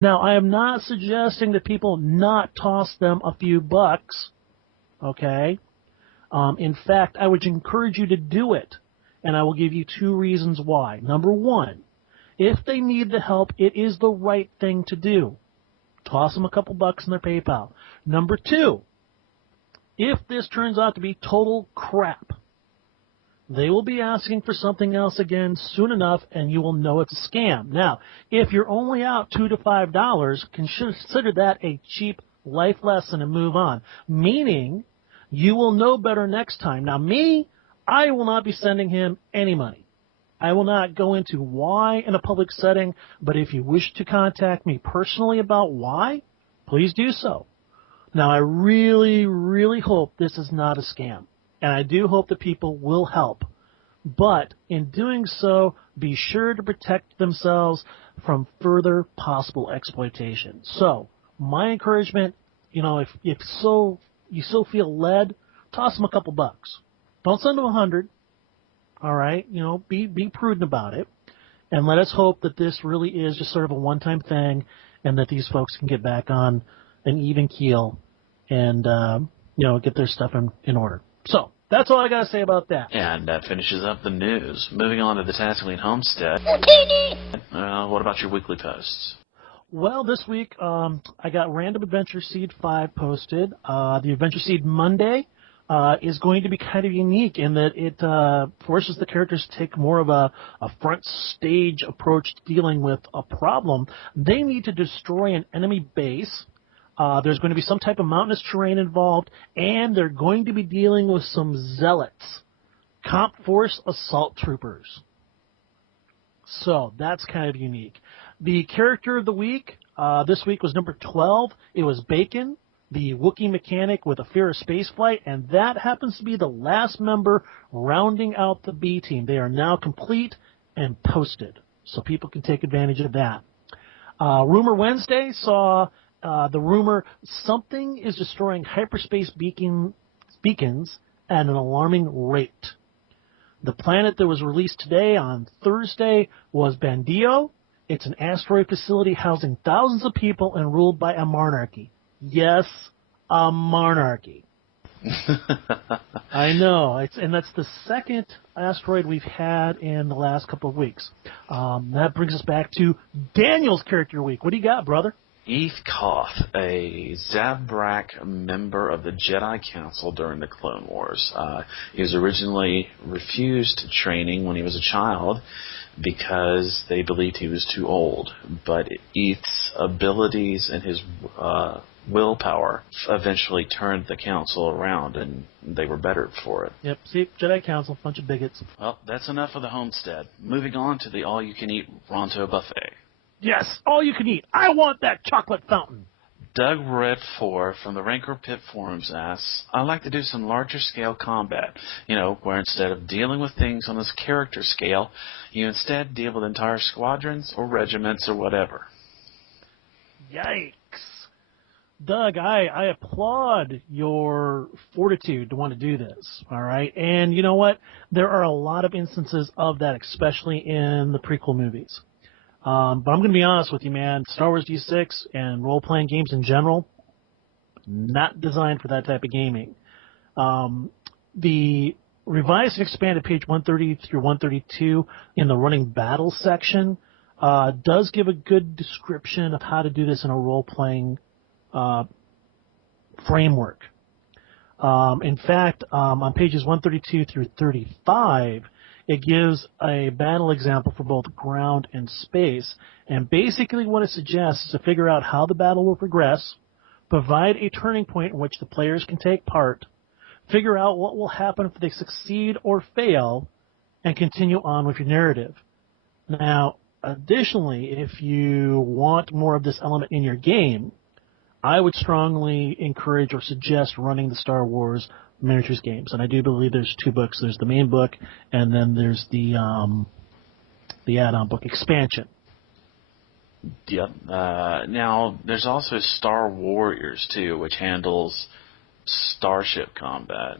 Now, I am not suggesting that people not toss them a few bucks, okay? In fact, I would encourage you to do it, and I will give you 2 reasons why. Number 1, if they need the help, it is the right thing to do. Toss them a couple bucks in their PayPal. Number 2, if this turns out to be total crap, they will be asking for something else again soon enough, and you will know it's a scam. Now, if you're only out $2 to $5, consider that a cheap life lesson and move on. Meaning, you will know better next time. Now, me, I will not be sending him any money. I will not go into why in a public setting, but if you wish to contact me personally about why, please do so. Now, I really, really hope this is not a scam. And I do hope that people will help. But in doing so, be sure to protect themselves from further possible exploitation. So, my encouragement, if you so feel led, toss them a couple bucks. Don't send them 100. All right? Be prudent about it. And let us hope that this really is just sort of a one-time thing and that these folks can get back on an even keel and, get their stuff in order. So, that's all I got to say about that. And that finishes up the news. Moving on to the Tatooine Homestead. What about your weekly posts? Well, this week I got Random Adventure Seed 5 posted. The Adventure Seed Monday is going to be kind of unique in that it forces the characters to take more of a front stage approach to dealing with a problem. They need to destroy an enemy base. There's going to be some type of mountainous terrain involved, and they're going to be dealing with some zealots, Comp Force Assault Troopers. So that's kind of unique. The character of the week this week was number 12. It was Bacon, the Wookiee mechanic with a fear of spaceflight, and that happens to be the last member rounding out the B team. They are now complete and posted, so people can take advantage of that. Rumor Wednesday saw the rumor something is destroying hyperspace beacons at an alarming rate. The planet that was released today on Thursday was Bandio. It's an asteroid facility housing thousands of people and ruled by a monarchy. Yes, a monarchy. I know, and that's the second asteroid we've had in the last couple of weeks. That brings us back to Daniel's character week. What do you got, brother? Eth Koth, a Zabrak member of the Jedi Council during the Clone Wars. He was originally refused training when he was a child because they believed he was too old. But Eth's abilities and his willpower eventually turned the Council around, and they were better for it. Yep, see, Jedi Council, bunch of bigots. Well, that's enough of the homestead. Moving on to the all-you-can-eat Ronto buffet. Yes, all you can eat. I want that chocolate fountain. Doug Red 4 from the Rancor Pit Forums asks, I'd like to do some larger scale combat, where instead of dealing with things on this character scale, you instead deal with entire squadrons or regiments or whatever. Yikes. Doug, I applaud your fortitude to want to do this, all right? And you know what? There are a lot of instances of that, especially in the prequel movies. But I'm going to be honest with you, man. Star Wars D6 and role-playing games in general, not designed for that type of gaming. The revised and expanded page 130 through 132 in the running battle section does give a good description of how to do this in a role-playing framework. In fact, on pages 132 through 35, it gives a battle example for both ground and space. And basically what it suggests is to figure out how the battle will progress, provide a turning point in which the players can take part, figure out what will happen if they succeed or fail, and continue on with your narrative. Now, additionally, if you want more of this element in your game, I would strongly encourage or suggest running the Star Wars miniatures games, and I do believe there's 2 books. There's the main book, and then there's the add-on book expansion. Yep. Now, there's also Star Warriors, too, which handles starship combat.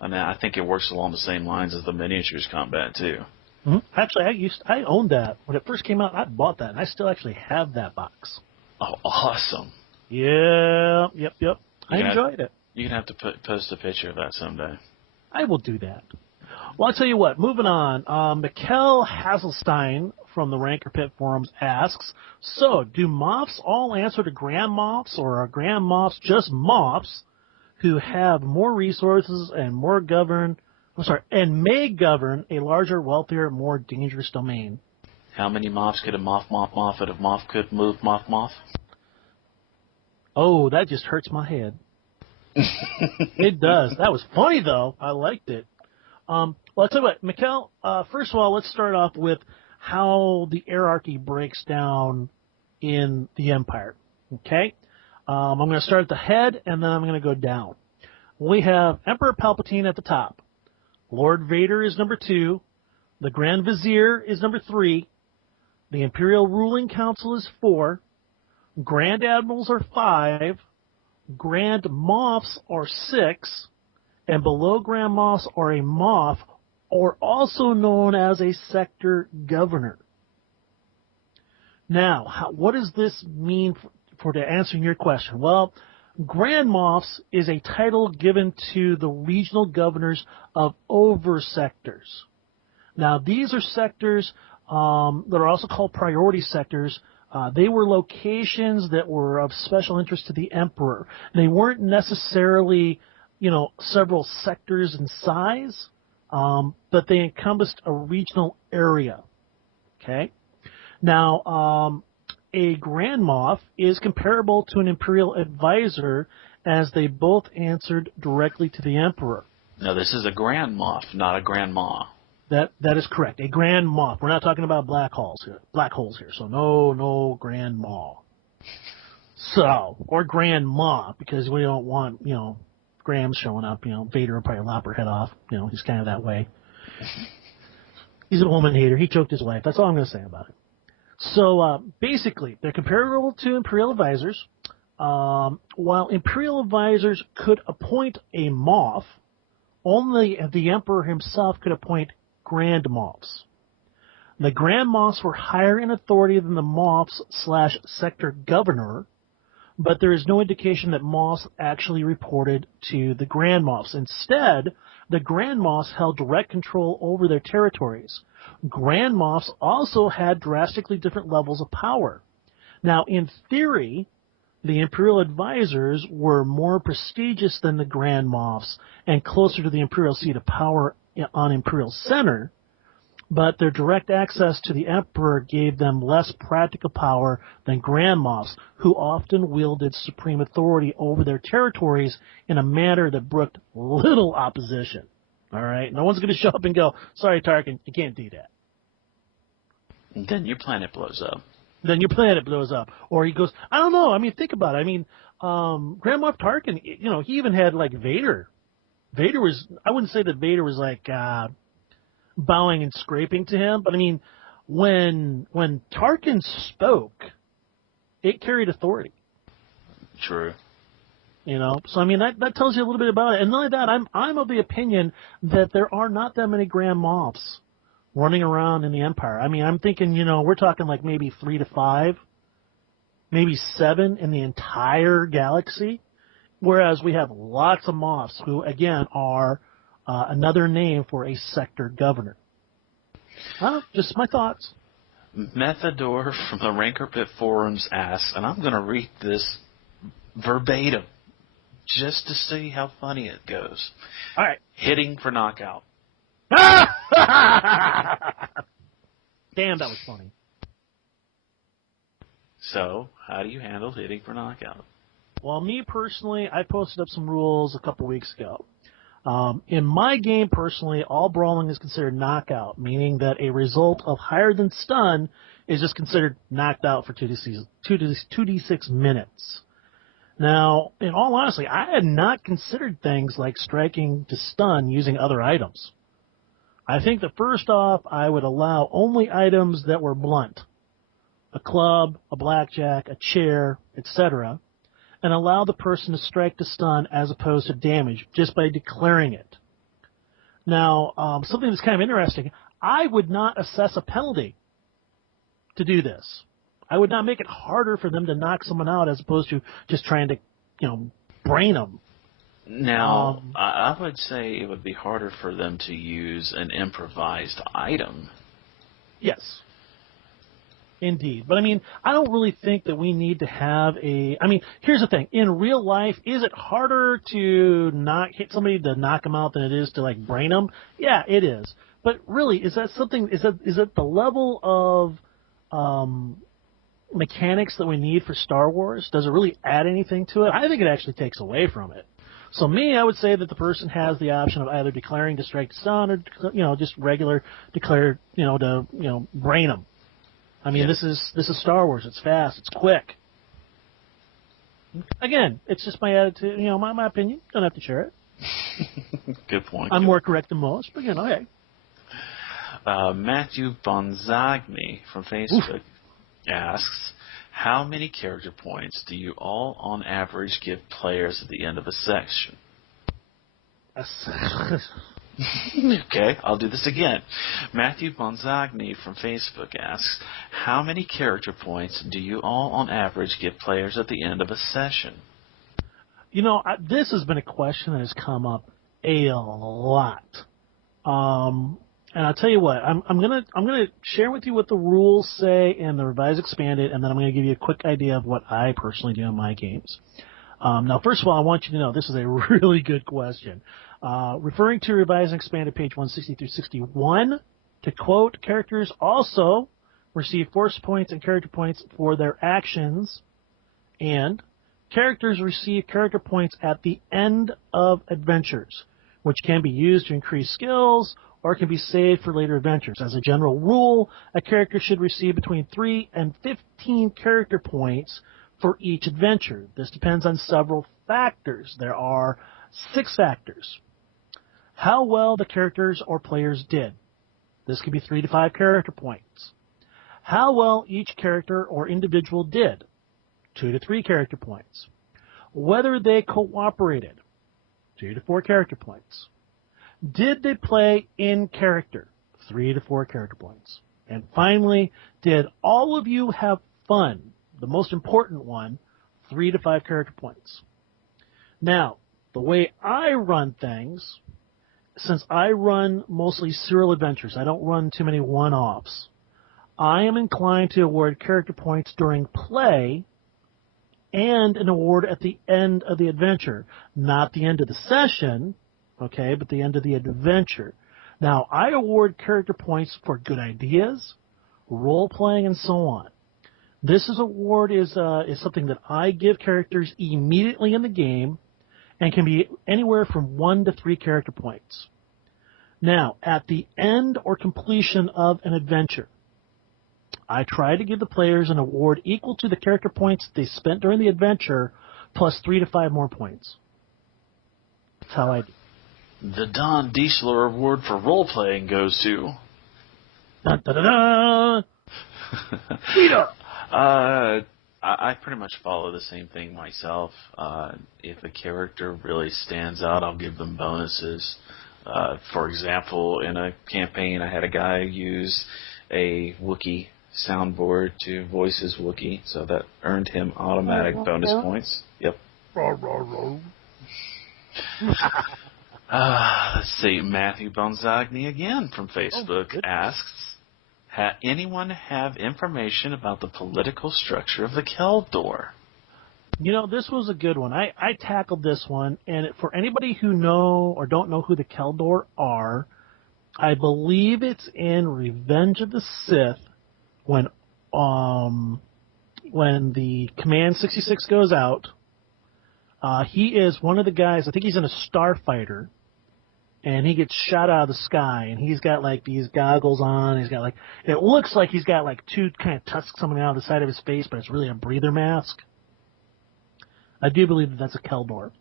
I mean, I think it works along the same lines as the miniatures combat, too. Mm-hmm. Actually, I owned that. When it first came out, I bought that, and I still actually have that box. Oh, awesome. Yeah, yep. I enjoyed it. You're going to have to post a picture of that someday. I will do that. Well, I'll tell you what, moving on. Mikkel Hasselstein from the Ranker Pit Forums asks, so, do Moffs all answer to Grand Moffs, or are Grand Moffs just Moffs who have more resources and may govern a larger, wealthier, more dangerous domain? How many Moffs could a Moff at a Moff could move Moff? Oh, that just hurts my head. It does. That was funny, though. I liked it. Well, I'll tell you what, Mikkel, first of all, let's start off with how the hierarchy breaks down in the Empire. Okay? I'm going to start at the head, and then I'm going to go down. We have Emperor Palpatine at the top. Lord Vader is number 2. The Grand Vizier is number 3. The Imperial Ruling Council is 4. Grand Admirals are 5. Grand Moffs are 6. And below Grand Moffs are a Moff, or also known as a Sector Governor. Now, what does this mean for to answering your question? Well, Grand Moffs is a title given to the regional governors of over-sectors. Now, these are sectors that are also called priority sectors. They were locations that were of special interest to the Emperor. They weren't necessarily, several sectors in size, but they encompassed a regional area. Okay? Now, a Grand Moff is comparable to an Imperial Advisor, as they both answered directly to the Emperor. No, this is a Grand Moff, not a Grandma. That is correct. A Grand Moff. We're not talking about black holes here. So no Grand Moff. So, or Grand Moff, because we don't want, Graham showing up, Vader will probably lop her head off. He's kind of that way. He's a woman hater. He choked his wife. That's all I'm going to say about it. So, basically, they're comparable to Imperial Advisors. While Imperial Advisors could appoint a Moff, only the Emperor himself could appoint Grand Moffs. The Grand Moffs were higher in authority than the Moffs/Sector Governor, but there is no indication that Moffs actually reported to the Grand Moffs. Instead, the Grand Moffs held direct control over their territories. Grand Moffs also had drastically different levels of power. Now, in theory, the Imperial Advisors were more prestigious than the Grand Moffs and closer to the Imperial seat of power on Imperial Center, but their direct access to the Emperor gave them less practical power than Grand Moffs, who often wielded supreme authority over their territories in a manner that brooked little opposition. All right? No one's going to show up and go, sorry, Tarkin, you can't do that. Then your planet blows up. Or he goes, I don't know. I mean, think about it. Grand Moff Tarkin, he even had, Vader. Vader was, I wouldn't say that Vader was, bowing and scraping to him, but, when Tarkin spoke, it carried authority. True. So, that tells you a little bit about it. And not only that, I'm of the opinion that there are not that many Grand Moffs running around in the Empire. I'm thinking, we're talking maybe 3 to 5, maybe 7 in the entire galaxy, whereas we have lots of Moffs who, again, are another name for a sector governor. Just my thoughts. Methador from the Ranker Pit Forums asks, and I'm going to read this verbatim just to see how funny it goes. All right. Hitting for knockout. Damn, that was funny. So, how do you handle hitting for knockout? Well, me personally, I posted up some rules a couple weeks ago. In my game, personally, all brawling is considered knockout, meaning that a result of higher than stun is just considered knocked out for 2d6 minutes. Now, in all honesty, I had not considered things like striking to stun using other items. I think that first off, I would allow only items that were blunt. A club, a blackjack, a chair, etc., and allow the person to strike to stun as opposed to damage just by declaring it. Now, something that's kind of interesting, I would not assess a penalty to do this. I would not make it harder for them to knock someone out as opposed to just trying to, brain them. Now, I would say it would be harder for them to use an improvised item. Yes. Indeed. But, I don't really think that we need to have here's the thing. In real life, is it harder to hit somebody to knock them out than it is to, brain them? Yeah, it is. But really, is that the level of mechanics that we need for Star Wars? Does it really add anything to it? I think it actually takes away from it. So I would say that the person has the option of either declaring to strike the stun or, just regular declare, to, brain them. This is Star Wars. It's fast. It's quick. Again, it's just my attitude, my opinion. Don't have to share it. Good point. I'm more correct than most, but, hey. Matthew Bonzagni from Facebook asks, how many character points do you all on average give players at the end of a section? Okay, I'll do this again. Matthew Bonzagni from Facebook asks, how many character points do you all on average give players at the end of a session? This has been a question that has come up a lot. And I'll tell you what, I'm gonna share with you what the rules say in the Revised Expanded, and then I'm gonna give you a quick idea of what I personally do in my games. Now, first of all, I want you to know this is a really good question. Referring to Revised and Expanded, page 160 through 61, to quote, characters also receive force points and character points for their actions, and characters receive character points at the end of adventures, which can be used to increase skills or can be saved for later adventures. As a general rule, a character should receive between 3 and 15 character points for each adventure. This depends on several factors. There are 6 factors. How well the characters or players did. This could be 3 to 5 character points. How well each character or individual did. 2 to 3 character points. Whether they cooperated. 2 to 4 character points. Did they play in character? 3 to 4 character points. And finally, did all of you have fun? The most important one, 3 to 5 character points. Now, the way I run things, since I run mostly serial adventures, I don't run too many one-offs, I am inclined to award character points during play and an award at the end of the adventure. Not the end of the session, okay, but the end of the adventure. Now, I award character points for good ideas, role-playing, and so on. This award is something that I give characters immediately in the game and can be anywhere from 1 to 3 character points. Now, at the end or completion of an adventure, I try to give the players an award equal to the character points they spent during the adventure plus 3 to 5 more points. That's how I do. The Don Diesler Award for role-playing goes to... Dun, dun, dun, dun. Peter! I pretty much follow the same thing myself. If a character really stands out, I'll give them bonuses. For example, in a campaign, I had a guy use a Wookiee soundboard to voice his Wookiee, so that earned him automatic bonus points. Yep. Let's see. Matthew Bonzagni again from Facebook asks, anyone have information about the political structure of the Keldor? This was a good one. I tackled this one, and for anybody who know or don't know who the Keldor are, I believe it's in Revenge of the Sith when the Command 66 goes out. He is one of the guys, I think he's in a starfighter, and he gets shot out of the sky, and he's got these goggles on. He's got it looks like he's got 2 kind of tusks coming out of the side of his face, but it's really a breather mask. I do believe that that's a Keldor.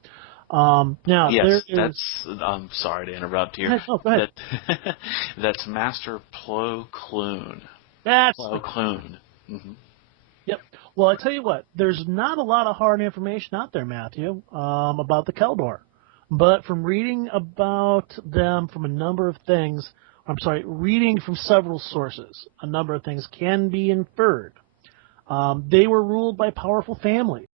Now, yes, that's. I'm sorry to interrupt here. Oh, go ahead. That's Master Plo Koon. That's Plo Koon. Mm-hmm. Yep. Well, I tell you what, there's not a lot of hard information out there, Matthew, about the Keldor. But from reading about them from a number of things, reading from several sources, a number of things can be inferred. They were ruled by powerful families.